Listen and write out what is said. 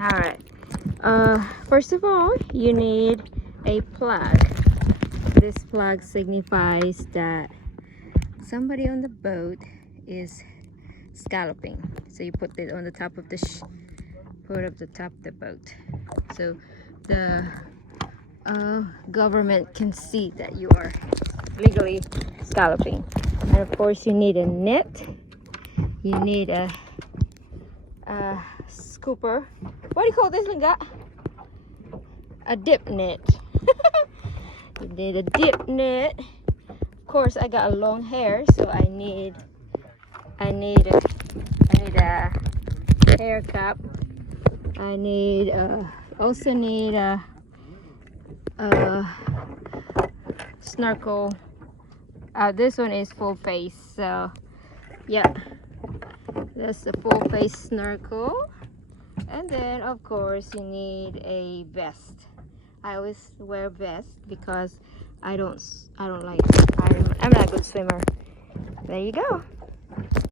All right. First of all, you need a plug. This plug signifies that somebody on the boat is scalloping. So you put it on the top of the top of the boat, so the government can see that you are legally scalloping. And of course, you need a net. You need a scooper. What do you call this, Linga? A dip net. You need a dip net. Of course, I got a long hair, so I need a hair cap. I need also need a snorkel. This one is full face, so yeah, that's a full face snorkel. And then of course you need a vest. I always wear vest because I'm not a good swimmer. There you go.